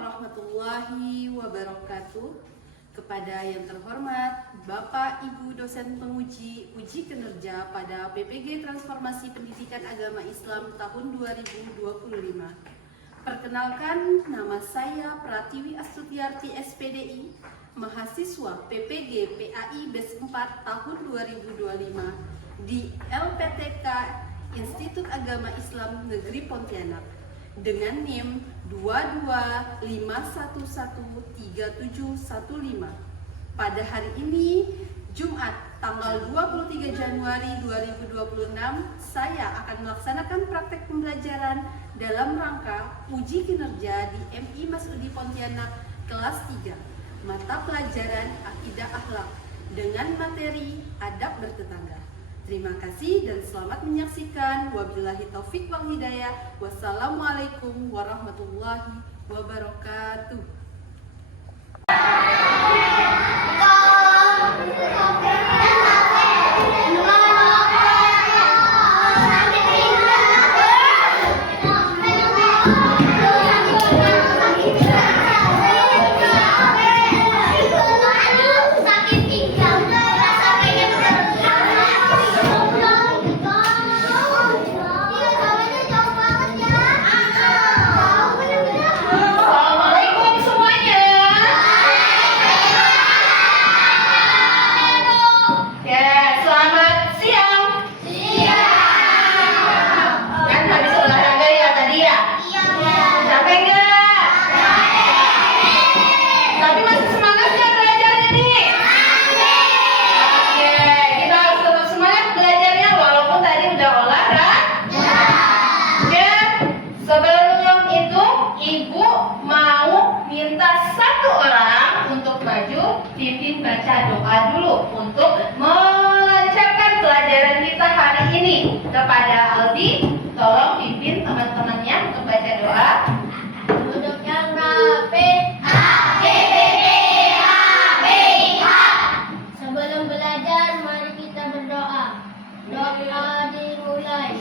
warahmatullahi wabarakatuh. Kepada yang terhormat Bapak Ibu dosen penguji uji kinerja pada PPG Transformasi Pendidikan Agama Islam tahun 2025. Perkenalkan, nama saya Pratiwi Astutyarti SPDI, mahasiswa PPG PAI BES 4 tahun 2025 di LPTK Institut Agama Islam Negeri Pontianak dengan NIM 2251137115. Pada hari ini, Jumat tanggal 23 Januari 2026, saya akan melaksanakan praktek pembelajaran dalam rangka uji kinerja di MI Masudi Pontianak kelas 3, mata pelajaran Akidah Akhlak dengan materi Adab Bertetangga. Terima kasih dan selamat menyaksikan. Wabillahi taufik wal hidayah. Wassalamualaikum warahmatullahi wabarakatuh. Pimpin baca doa dulu untuk melancarkan pelajaran kita hari ini. Kepada Aldi, tolong pimpin teman-temannya untuk baca doa. Duduk yang rapi. Sebelum belajar, mari kita berdoa. Doa dimulai.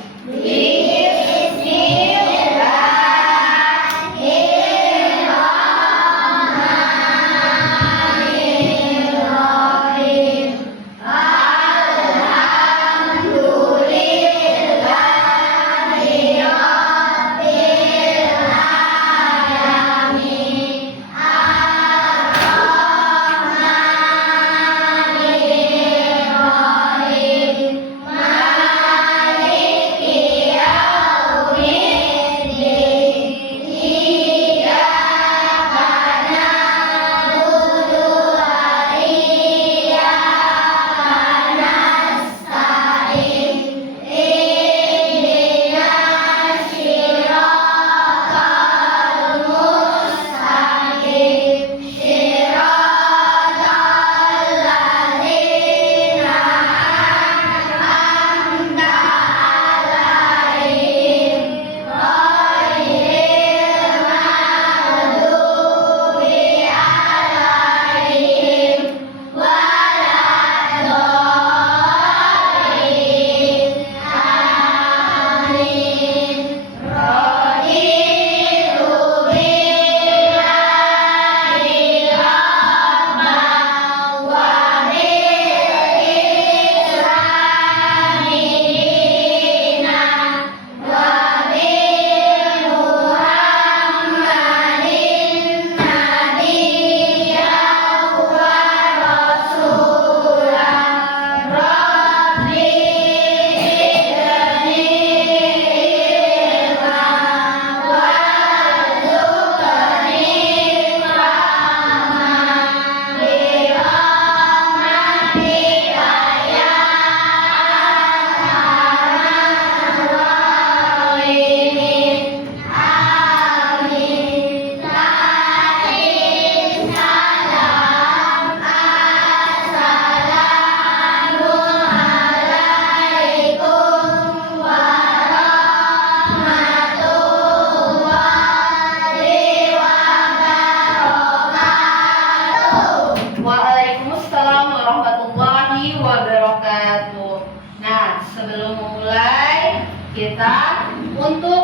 kita untuk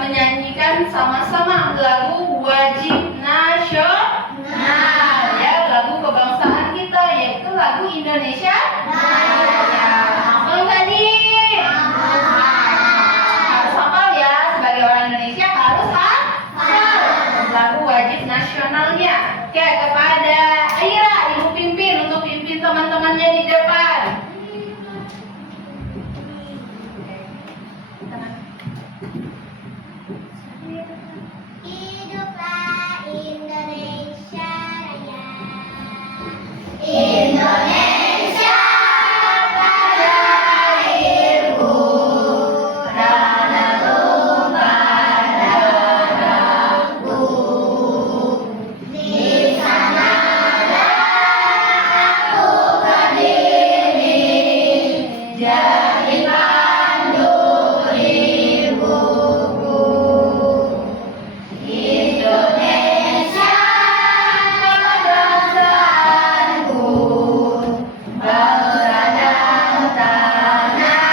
menyanyikan sama-sama lagu Indonesia? Ya, hafal nggak nih? Harus hafal ya, sebagai orang Indonesia harus hafal lagu wajib nasionalnya. Oke, kepada Aira, Ibu pimpin untuk pimpin teman-temannya di depan. Hiduplah Indonesia Raya. Indonesia pada airku, tanah tumpah darahku. Di sanalah aku berdiri, jadi pandu ibuku. Indonesia bangsaanku, bangsa dan tanah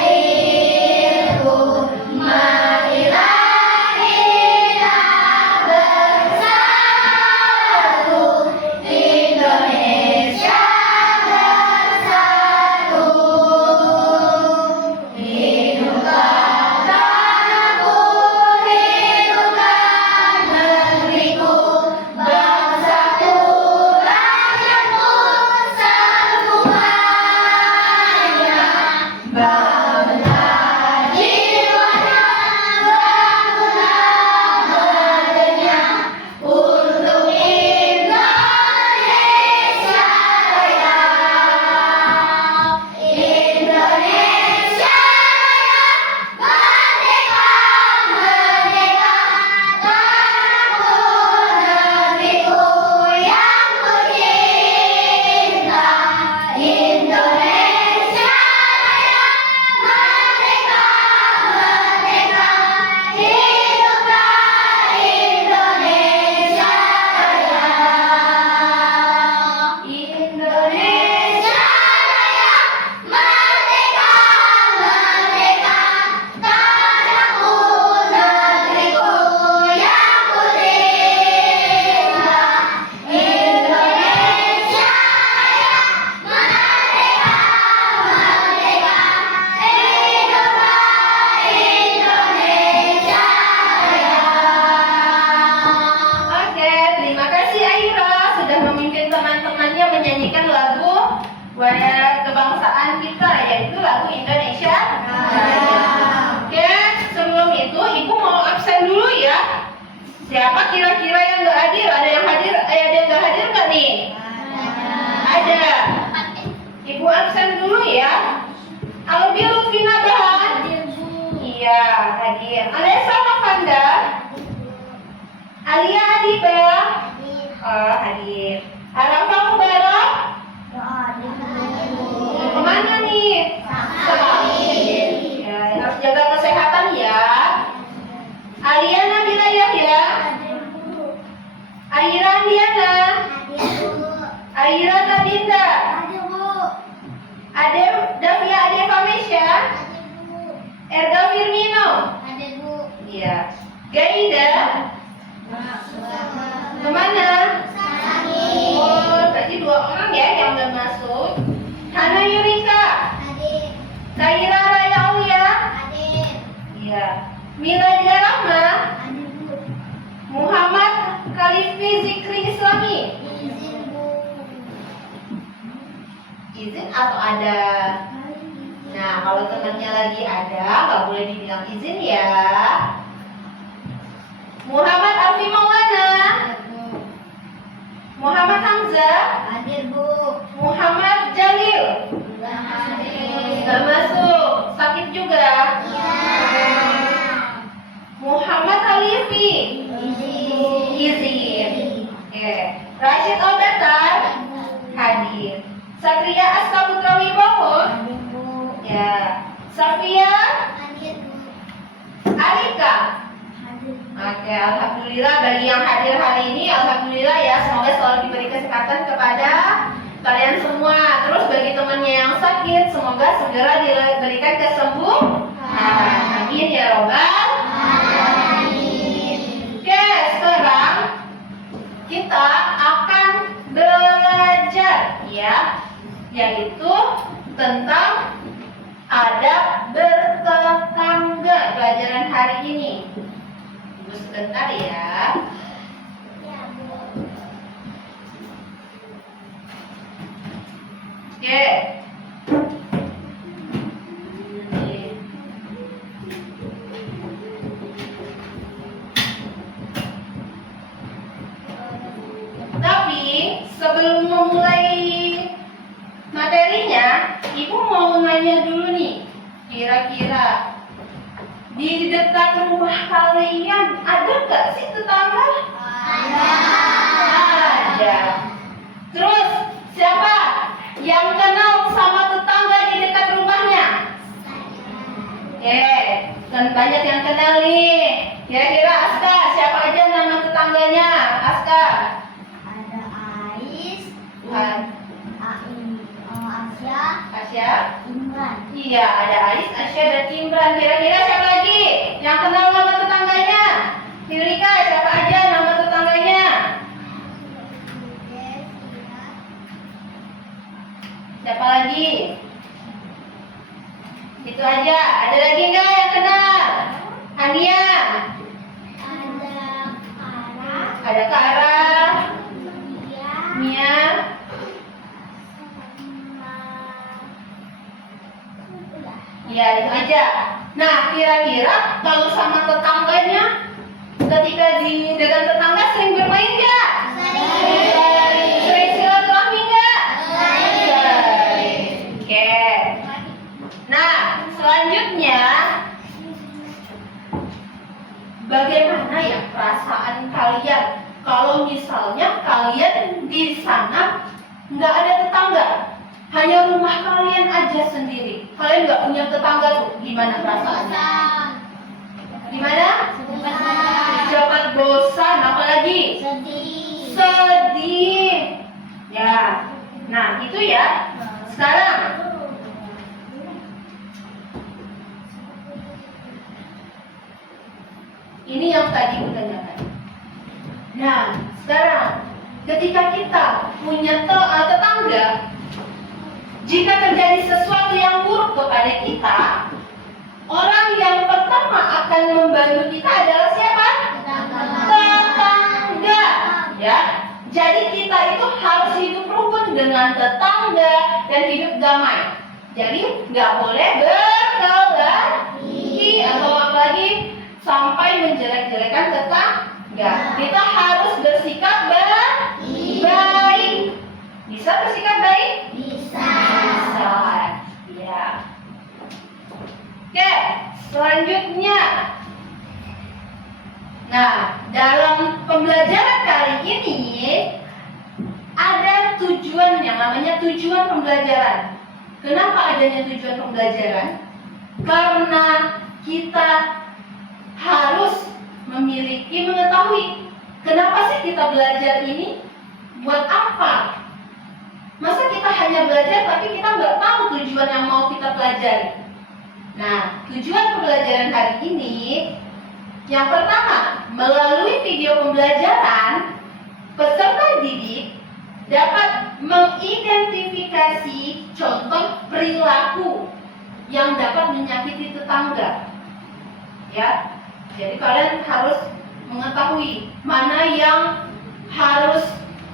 airku. Marilah kita bersatu, Indonesia bersatu. Hiduplah tanahku, hiduplah negeriku, bangsaku, rakyatku semuanya. Bangunlah jiwanya, bangunlah badannya untuk Indonesia Raya. Indonesia Raya, merdeka, merdeka, tanahku, negeriku yang kucinta. Indonesia Raya, merdeka, merdeka, hiduplah Indonesia Raya. Indonesia Raya, merdeka, merdeka, tanahku, negeriku yang kucinta. Indonesia Raya, merdeka, merdeka, hiduplah Indonesia Raya. Oke, terima kasih Aira sudah memimpin teman-temannya menyanyikan lagu kebangsaan kita, yaitu lagu Indonesia Raya. Oke, sebelum itu Ibu mau absen dulu ya. Siapa kira-kira yang nggak hadir? Ada yang hadir? Ada yang nggak hadir nggak nih? Ada. Ibu absen dulu ya. Albi Lufina Bahan. Iya, hadir. Alessa Lavanda. Alia Adiba. Oh, hadir. Arafah Mubarak. Kemana nih? Ya, harus jaga kesehatan ya. Alia Nabila Yahya. Aira Andiana. Aira Tabinda. Ade Davia Ade Famesya. Erga Firmino. Iya. Gaida. Kemana? Oh, berarti 2 orang ya yang udah masuk. Hana Yurika. Kaira Raya Aulia. Iya. Miladia Rahma. Muhammad Khalifi Zikri Islami. Izin atau ada? Nah, kalau temannya lagi ada, nggak boleh dibilang izin ya. Muhammad Alfi Maulana. Muhammad Hamzah. Muhammad Jalil. Nggak masuk, sakit juga. Muhammad Halifi. Izin. Oke. Rashid Albatar. Hadir. Satria Aska Putra Wibowo. Ya. Safia Alika. Oke, alhamdulillah bagi yang hadir hari ini, alhamdulillah ya, semoga selalu diberi kesehatan kepada kalian semua. Terus bagi temannya yang sakit, semoga segera diberikan kesembuhan. Amin ya robbal alamin. Oke, sekarang kita akan belajar ya. ya, yaitu tentang adab bertetangga pelajaran hari ini. Tunggu sebentar ya. Oke. Tapi sebelum memulai materinya, Ibu mau nanya dulu nih, kira-kira di dekat rumah kalian ada nggak sih tetangga? Ada. Terus siapa yang kenal sama tetangga di dekat rumahnya? Kan banyak yang kenal nih. Kira-kira Aska, siapa aja nama tetangganya? Aska. Ada Ais, Asya, Asya. Imran. Iya, ada Ais, Asya, dan Imran. Kira-kira siapa lagi yang kenal nama tetangganya? Yurika, siapa aja nama tetangganya? Siapa lagi? Itu aja. Ada lagi nggak yang kenal? Hania. Ada Kara, Ada Kara. Dia, Mia. Iya, itu aja. Nah, kira-kira kalau sama tetangganya, ketika di dengan tetangga sering bermain nggak? Sering silaturahmi nggak? Sering. Oke. Nah, selanjutnya, bagaimana ya perasaan kalian kalau misalnya kalian di sana nggak ada tetangga, hanya rumah kalian aja sendiri, kalian nggak punya tetangga tuh, gimana perasaannya? Gimana? Cepat bosan, apalagi sedih, sedih. Ya, nah itu ya. Sekarang ini yang tadi kutanyakan. Nah, sekarang ketika kita punya tetangga, jika terjadi sesuatu yang buruk kepada kita, orang yang pertama akan membantu kita adalah siapa? Tetangga. Ya, jadi kita itu harus hidup rukun dengan tetangga dan hidup damai. Jadi nggak boleh berkelahi atau apalagi sampai menjelek-jelekan tetangga. Kita harus bersikap baik. Bisa bersikap baik? bisa. Bisa. Ya. Oke, selanjutnya. Nah, dalam pembelajaran kali ini ada tujuan yang namanya tujuan pembelajaran. Kenapa adanya tujuan pembelajaran? Karena kita harus mengetahui kenapa sih kita belajar ini, buat apa? Masa kita hanya belajar tapi kita nggak tahu tujuan yang mau kita pelajari. Nah, tujuan pembelajaran hari ini yang pertama, melalui video pembelajaran, peserta didik dapat mengidentifikasi contoh perilaku yang dapat menyakiti tetangga. Ya, jadi kalian harus mengetahui mana yang harus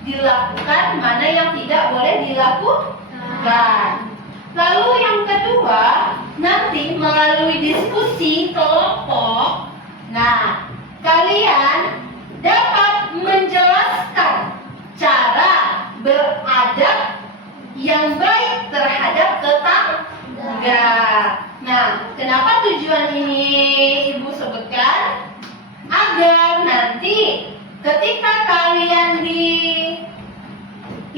dilakukan, mana yang tidak boleh dilakukan. Lalu yang kedua, nanti melalui diskusi kelompok, nah, kalian dapat menjelaskan cara beradab yang baik terhadap tetangga. Nah, kenapa tujuan ini Ibu sebutkan? Agar nanti ketika kalian di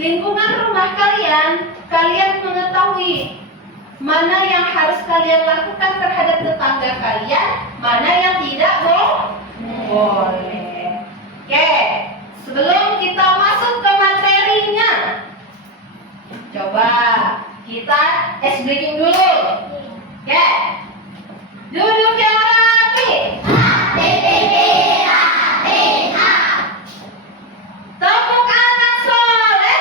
lingkungan rumah kalian, kalian mengetahui mana yang harus kalian lakukan terhadap tetangga kalian, mana yang tidak boleh. Oke, sebelum kita masuk ke materinya, coba kita ice breaking dulu. Oke, duduk yang rapi. Tepuk tangan soleh.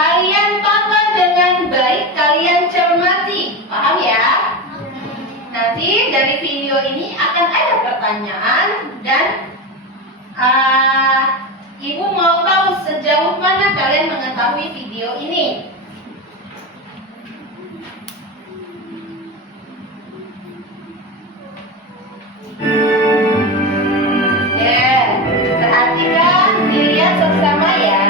Kalian tonton dengan baik, kalian cermati. Paham ya? Nanti dari video ini akan ada pertanyaan dan Ibu mau tahu sejauh mana kalian mengetahui video ini. Perhatikan, dilihat bersama ya.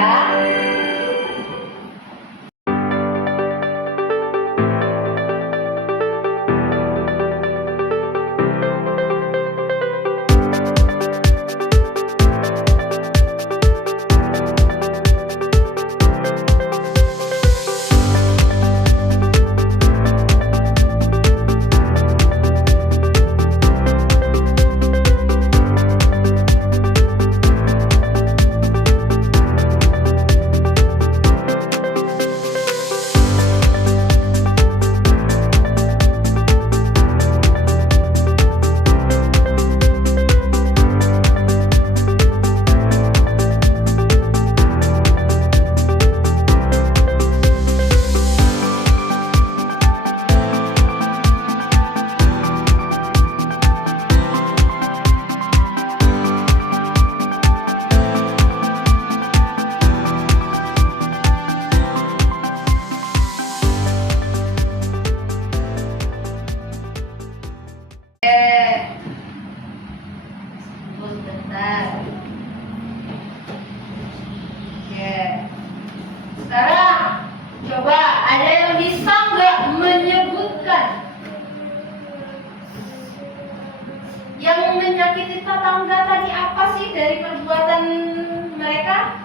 Sekarang coba ada yang bisa nggak menyebutkan yang menyakiti tetangga tadi apa sih dari perbuatan mereka?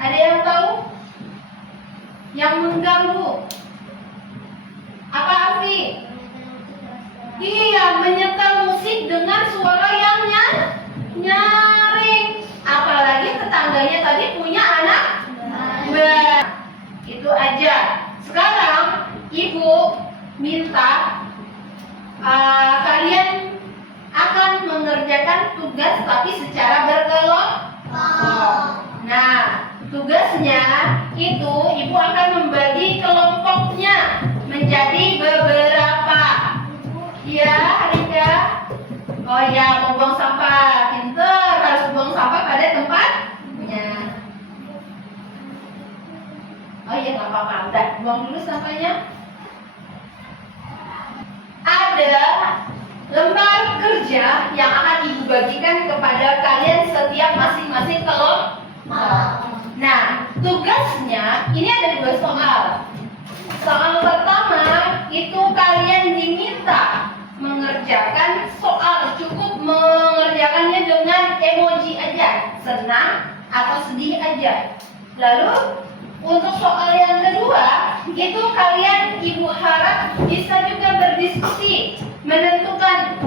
Ada yang tahu? Yang mengganggu apa Afi? Iya, menyetel musik dengan suara yang nyaring. Apalagi tetangganya tadi punya anak. Nah, itu aja. Sekarang Ibu minta kalian akan mengerjakan tugas tapi secara berkelompok. Nah, tugasnya itu Ibu akan membagi kelompoknya menjadi beberapa. Ya, Rika. Oh ya, mau buang sampah. Pinter, harus buang sampah pada tempatnya. Oh iya, nggak apa-apa. Udah, buang dulu sampahnya. Ada lembar kerja yang akan Ibu bagikan kepada kalian setiap masing-masing kelompok. Nah, tugasnya ini ada 2 soal. Soal pertama itu kalian diminta mengerjakan soal, cukup mengerjakannya dengan emoji aja, senang atau sedih aja. Lalu untuk soal yang kedua itu kalian Ibu harap bisa juga berdiskusi, menentukan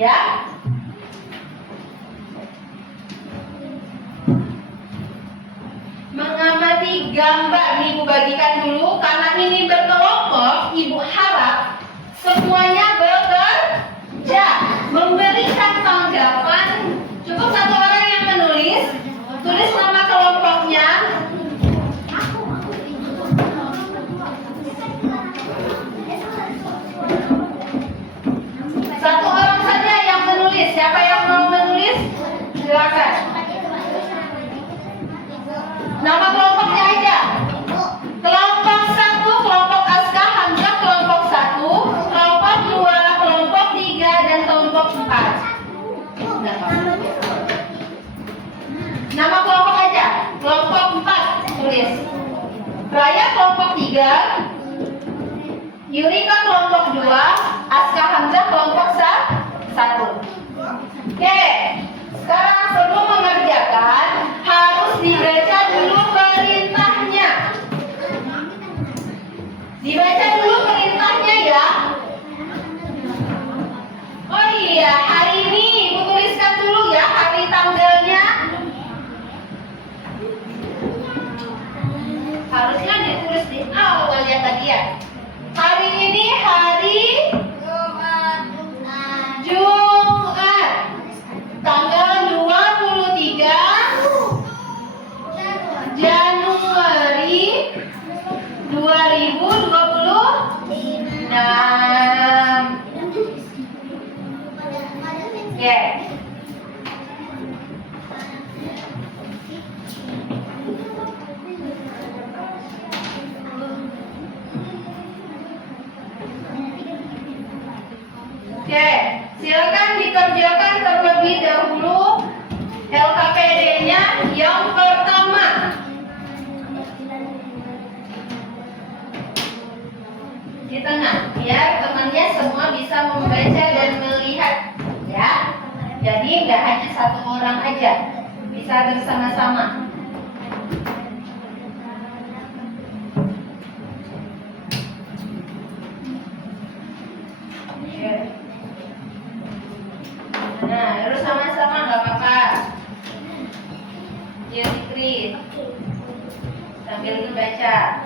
ya. Mengamati gambar Ibu bagikan dulu karena ini berkelompok. Ibu harap semuanya bekerja, memberikan tanggapan. Cukup 1 orang yang menulis, tulis nama kelompoknya. Satu orang saja yang menulis. Siapa yang mau menulis? Silakan. Nama kelompoknya aja. Kelompok 1, kelompok Aska Hamzah, kelompok 1, kelompok 2, kelompok 3, dan kelompok 4. Nama kelompok aja. Kelompok 4 tulis. Raya kelompok 3, Yurika kelompok 2, Aska Hamzah kelompok 1. Oke. Sekarang sebelum mengerjakan harus dibaca dulu perintahnya. Dibaca dulu perintahnya ya. Oh iya, hari ini Ibu tuliskan dulu ya hari tanggalnya. Harusnya ditulis di awal ya tadi ya. Hari ini hari Jumat tanggal 23 Yang pertama, di tengah, biar temannya semua bisa membaca dan melihat, ya. Jadi nggak hanya satu orang aja, bisa bersama-sama. Nah, harus sama-sama nggak apa-apa. Ya, Fikri, sambil membaca.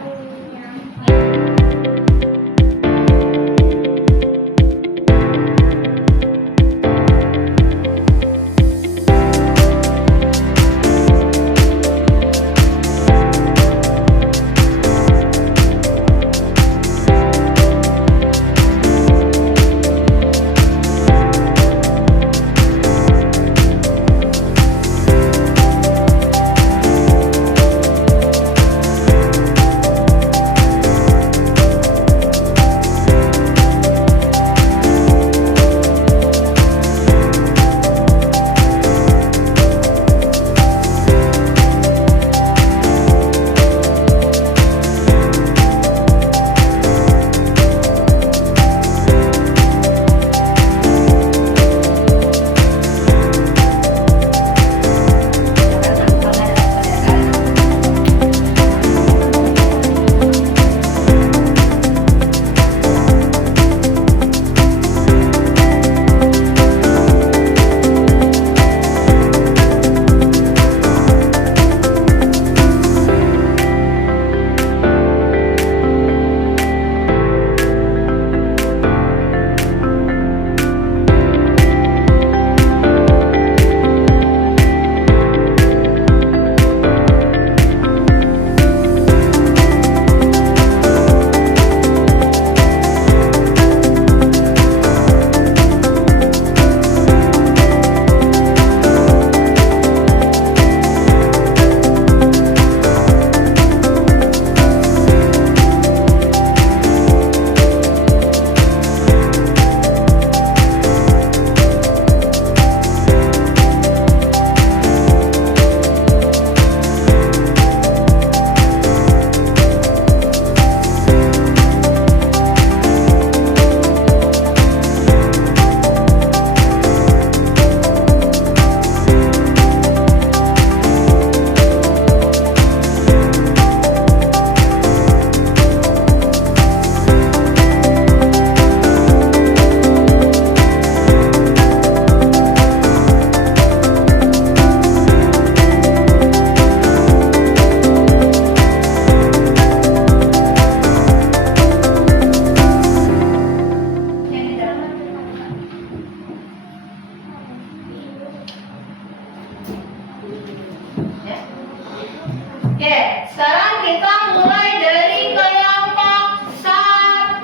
Oke, sekarang kita mulai dari kelompok 1.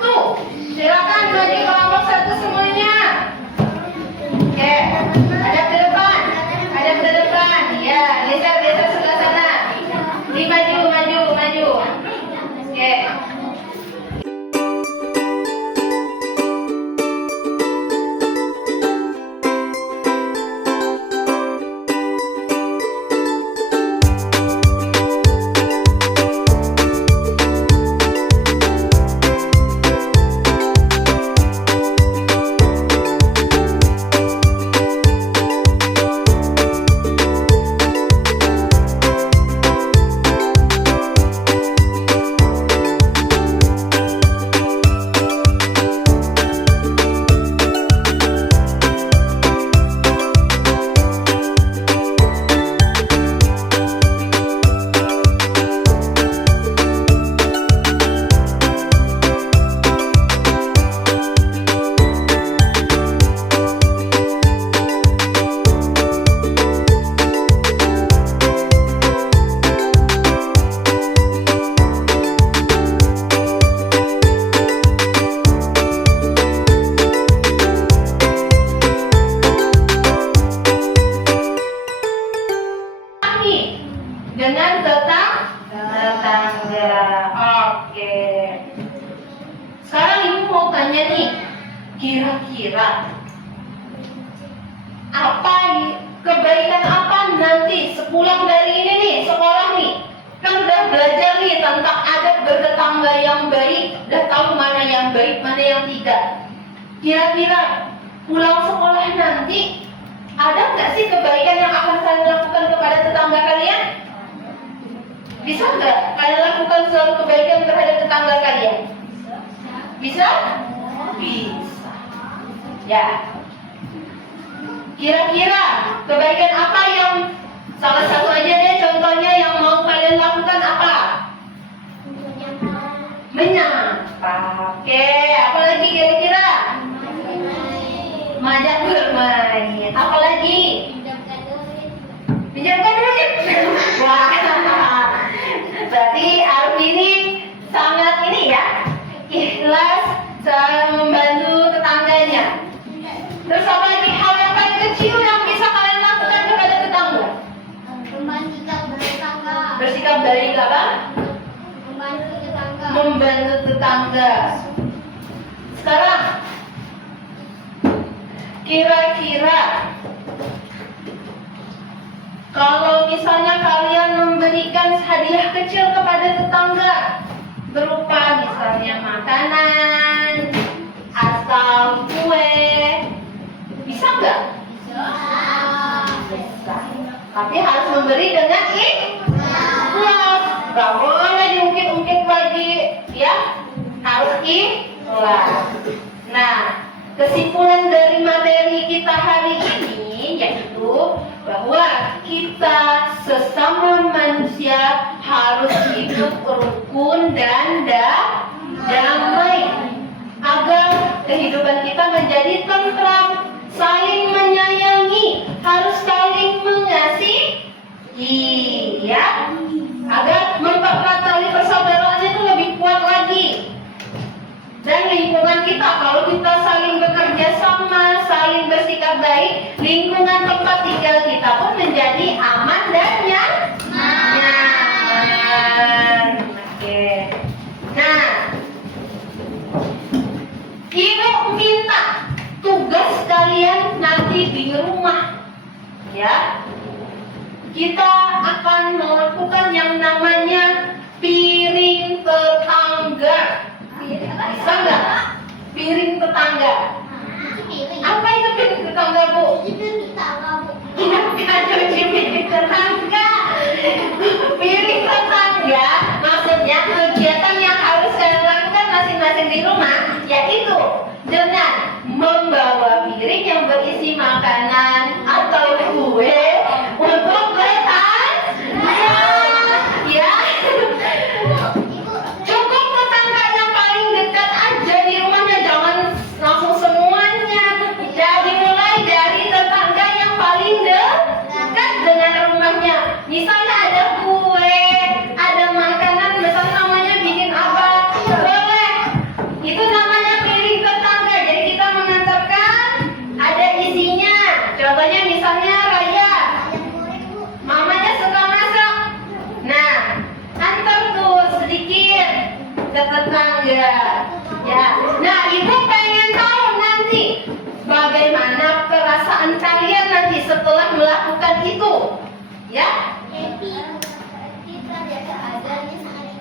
Silakan maju kelompok 1 semuanya. Oke, ada ke depan, ada ke depan. Ya, geser sebelah sana. Maju. Oke. Dengan tetangga. Oke. Sekarang ibu mau tanya nih, kira-kira kebaikan apa nanti sepulang dari ini nih, sekolah nih, kan udah belajar nih tentang adab bertetangga yang baik, udah tahu mana yang baik, mana yang tidak. Kira-kira pulang sekolah nanti ada nggak sih kebaikan yang akan kalian lakukan kepada tetangga kalian? Bisa nggak kalian lakukan suatu kebaikan terhadap tetangga kalian? Bisa? Bisa. Ya. Kira-kira kebaikan apa yang salah satu aja deh contohnya yang mau kalian lakukan apa? Menyapa. Oke, apa lagi kira-kira? Mengajak bermain. Apa lagi? Pinjamkan duit. Wah. Berarti Arif ini sangat ini ya, ikhlas membantu tetangganya. Terus apa lagi hal yang paling kecil yang bisa kalian lakukan kepada tetangga? Bersikap baik apa? Membantu tetangga. Sekarang kira-kira kalau misalnya kalian memberikan hadiah kecil kepada tetangga berupa misalnya makanan atau kue, bisa nggak? Bisa. Tapi harus memberi dengan ikhlas. Gak boleh diungkit-ungkit lagi, ya. Harus ikhlas. Nah, kesimpulan dari materi kita hari ini yaitu bahwa kita sesama manusia harus hidup rukun dan damai agar kehidupan kita menjadi tentram, saling menyayangi, harus saling mengasihi, ya, agar mempererat tali persaudaraan itu lebih kuat lagi. Dan lingkungan kita, kalau kita saling bekerja sama, saling bersikap baik, lingkungan tempat tinggal kita pun menjadi aman dan nyaman. Oke. Nah, Ibu minta tugas kalian nanti di rumah, ya. Kita akan melakukan yang namanya piring tetangga. Bisa nggak? Piring tetangga. Apa itu piring tetangga, Bu? Iya, bukan cuci piring tetangga. Piring tetangga maksudnya kegiatan yang harus kalian lakukan masing-masing di rumah, yaitu dengan membawa piring yang berisi makanan atau kue untuk tetangga, ya. Cukup tetangga yang paling dekat aja di rumahnya, jangan langsung semuanya. Jadi mulai dari tetangga yang paling dekat dengan rumahnya. Misalnya ada kue, ada makanan, misalnya namanya bikin apa, boleh. Itu namanya piring tetangga. Jadi kita mengantarkan ada isinya. Contohnya misalnya Raya, mamanya suka masak. Nah, antar tuh sedikit ke tetangga, ya. Nah, Ibu pengen tahu nanti bagaimana perasaan kalian nanti setelah melakukan itu, ya.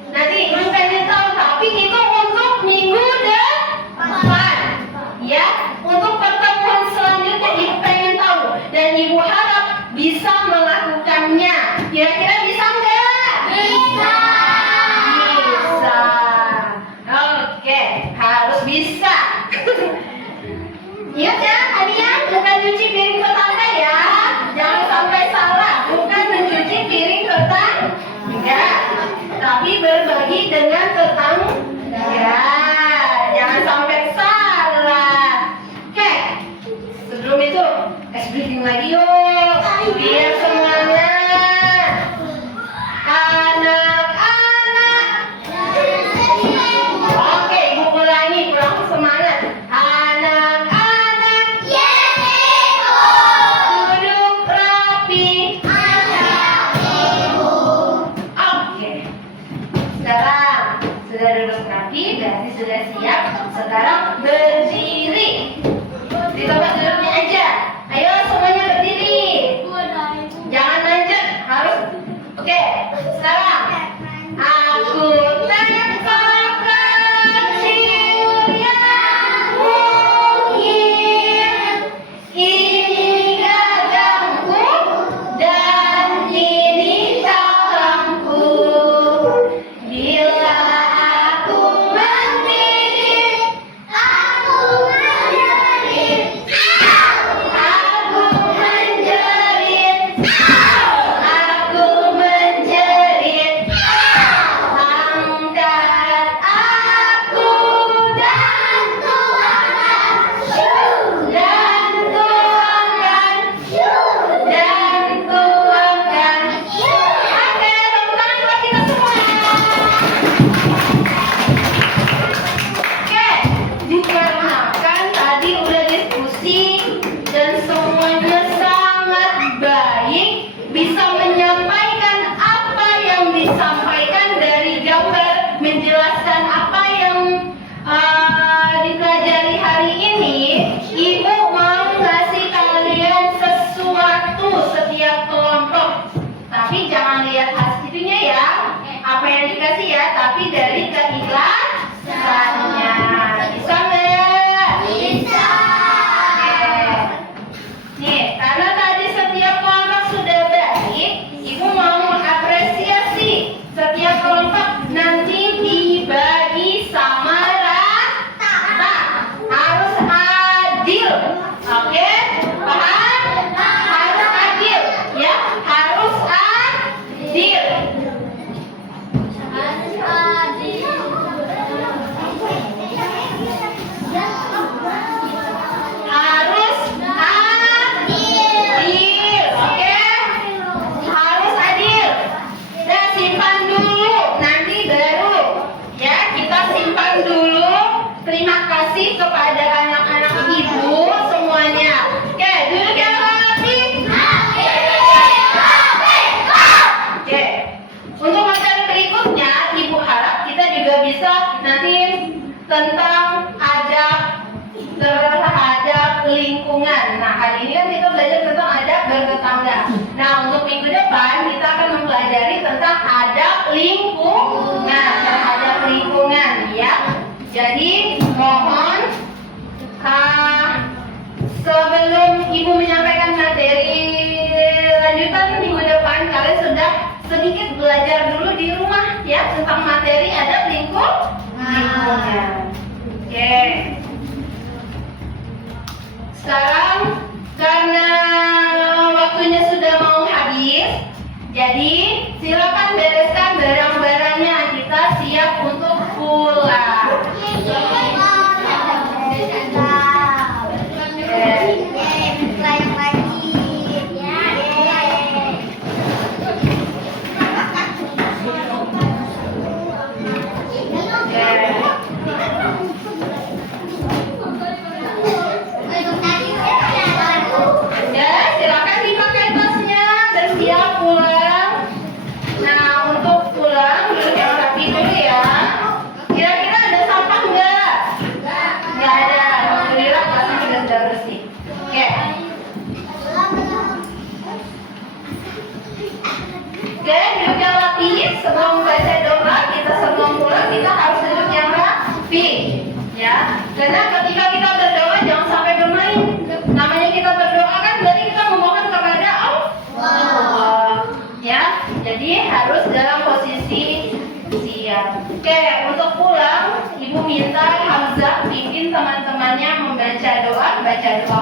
Nanti Ibu pengen tahu, tapi itu untuk minggu depan, ya. Untuk pertemuan selanjutnya Ibu pengen tahu dan Ibu harap bisa melakukannya. Kira-kira bisa nggak? Bisa. Bisa. Oke, harus bisa. Ingat ya, kalian bukan cuci piring tetangga ya. Jangan sampai salah, bukan mencuci piring tetangga, tapi berbagi dengan tetangga. Jangan sampai salah. Oke, sebelum itu tes briefing lagi yuk, biar semangat. Anak-anak. Oke, Ibu ulangi, pulang semangat. Anak-anak, duduk rapi. Oke, sekarang sekarang. Aku tekan siul yang mungkin. Ini gagangku dan ini cakramku. Bila aku mendidik, aku menjerit, aku menjerit, aku menjerit. Angkat aku dan tuangkan, dan tuangkan, dan tuangkan. Oke, tepuk tangan buat kita semua. Oke, dikarenakan tadi udah diskusi dan semuanya sangat baik, bisa menyampaikan apa yang disampaikan dari gambar, menjelaskan apa yang dipelajari hari ini. Ibu mau ngasih kalian sesuatu setiap kelompok, tapi jangan lihat hasilnya ya, apa yang dikasih ya, tapi dari keikhlasannya. Bisa nggak? Bisa. Nih, karena tadi setiap kelompok sudah baik, ibu mau mengapresiasi setiap kelompok nanti dibagi sama rata, harus adil. Oke, paham? Harus adil, ya, harus adil. Harus adil, oke? Harus adil. Nah, simpan dulu, nanti baru ya kita simpan dulu. Terima kasih kepada anak-anak ibu semuanya. Oke, duduk yang rapi. Oke, untuk materi berikutnya, ibu harap kita juga bisa nanti tentang adab terhadap lingkungan. Nah, hari ini kan kita belajar tentang adab bertetangga. Nah, untuk minggu depan kita akan mempelajari tentang adab lingkungan terhadap lingkungan, ya. Jadi mohon sebelum ibu menyampaikan materi lanjutan minggu depan, kalian sudah sedikit belajar dulu di rumah ya tentang materi adab lingkungan. Oke. Sekarang karena waktunya sudah mau habis, jadi silakan bereskan barang-barangnya. Kita siap untuk pulang. Ya, silakan dipakai tasnya dan siap pulang. Nah, untuk pulang duduk yang rapi dulu ya. Kira-kira ada sampah nggak? Nggak ada. Alhamdulillah kelasnya sudah bersih. Oke. Oke, duduk yang rapi. Sebelum baca doa, kita sebelum pulang kita harus duduk yang rapi, ya. Karena ketika kita berdoa jangan sampai bermain. Namanya kita berdoa kan berarti kita memohon kepada Allah, ya. Jadi harus dalam posisi siap. Oke, untuk pulang, ibu minta Hamzah pimpin teman-temannya membaca doa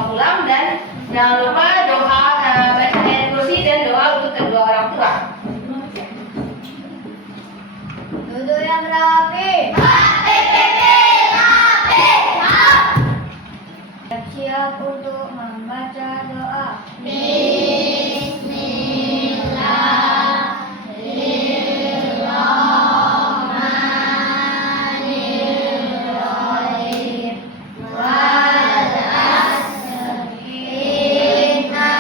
pulang, dan jangan lupa doa baca ayat kursi dan doa untuk kedua orang tua. Duduk yang rapi. Siap untuk membaca doa. Bismillahirrahmanirrahim. Wal asr. Inna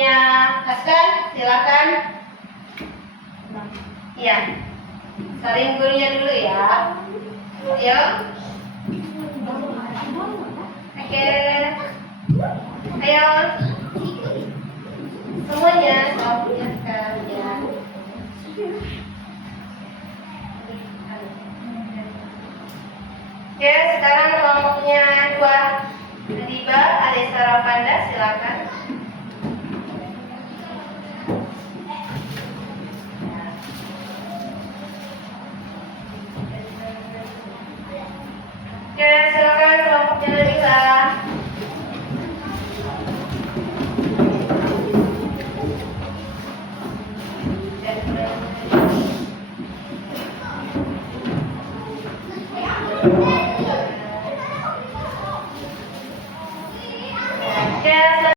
kelompoknya Hasan, silakan. Iya. Saling gurunya dulu ya. Ayo. Oke. Ayo. Semuanya kelompoknya sekalian. Oke, sekarang kelompoknya 2.